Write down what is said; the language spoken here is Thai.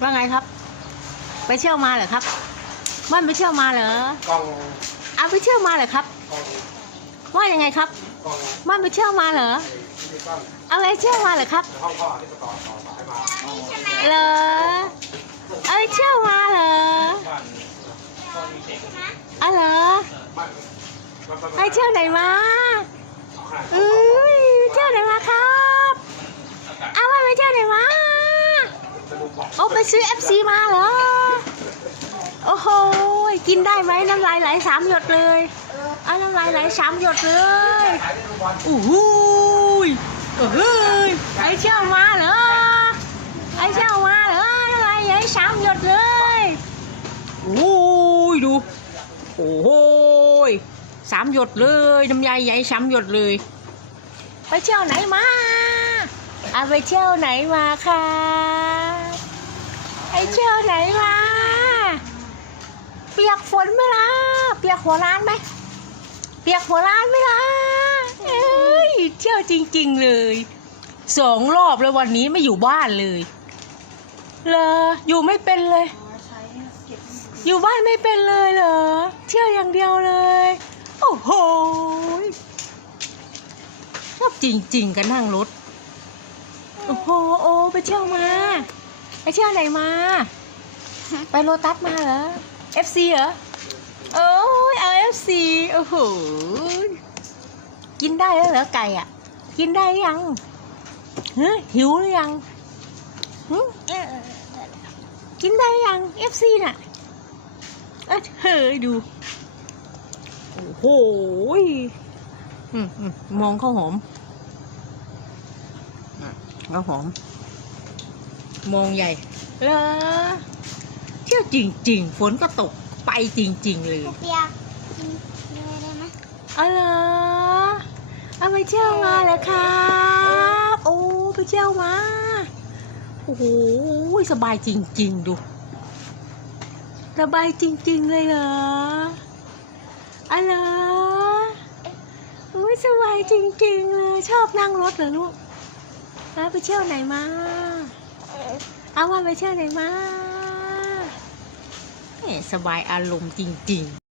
ว่าไงครับ ไปเที่ยวมาเหรอครับม่อนไปเที่ยวมาเหรอกล้องเอาไปเที่ยวมาเหรอครับกล้องว่ายังไงครับกล้องม่อนไปเที่ยวมาเหรอไอ้ที่มีกล้องเอาไปเที่ยวมาเหรอครับในห้องพ่อที่ต่อต่อสายมาเหรอเอาไปเที่ยวมาเหรออ๋อเหรอบ้านมันไปเที่ยวไหนมาอุ้ยเที่ยวไหนมาครับเอาว่าไปเที่ยวไหนมา โอ้ไปซื้อ FC มาเหรอ โอ้โห กินได้ไหมน้ำลายไหลสามหยดเลยเอาน้ำลายไหลสามหยดเลยอู้หูยเอ้ยไอเชี่ยวมาเหรอ ไอเชี่ยวมาเหรอน้ำลายไหลสามหยดเลยโอ้ยดู โอ้โหสามหยดเลยน้ำยายใหญ่สามหยดเลย ไปเที่ยวไหนมาอาไปเที่ยวไหนมาคะ ไปเที่ยวไหนมาเปียกฝนไหมล่ะ เปียกหัวร้านไหม เปียกหัวร้านไหมล่ะ เอ้ยเที่ยวจริง ๆ เลย สองรอบแล้ววันนี้ไม่อยู่บ้านเลย เลออยู่ไม่เป็นเลย อยู่บ้านไม่เป็นเลยเหรอ เที่ยวอย่างเดียวเลย โอ้โหชอบจริง ๆ กันนั่งรถ โอ้โห โอ้ไปเที่ยวมา ไปเที่ยวไหนมา ไปโลตัสมาเหรอ FC เหรอ โอ้ยเอา FC โอ้โห กินได้แล้วเหรอไก่อะ กินได้ยังเฮ้ยหิวหรือยังกินได้ยัง FC น่ะ เอ้ยเฮ้ยดู โอ้โหมองข้าวหอมข้าวหอม มองใหญ่เลอเที่ยวจริง ๆ ฝนก็ตกไปจริง ๆ เลยเปียกกินเลยได้ไหมอ๋อเหรอเอาไปเที่ยวมาเหรอครับโอ้ไปเที่ยวมาโอ้โหสบายจริง ๆ ดูสบายจริง ๆ เลยเหรออ๋อเหรอโอ้ยสบายจริง ๆ เลย ชอบนั่งรถเหรอลูกแล้วไปเที่ยวไหนมา เอาว่าไปเที่ยวไหนมาแหมสบายอารมณ์จริง ๆ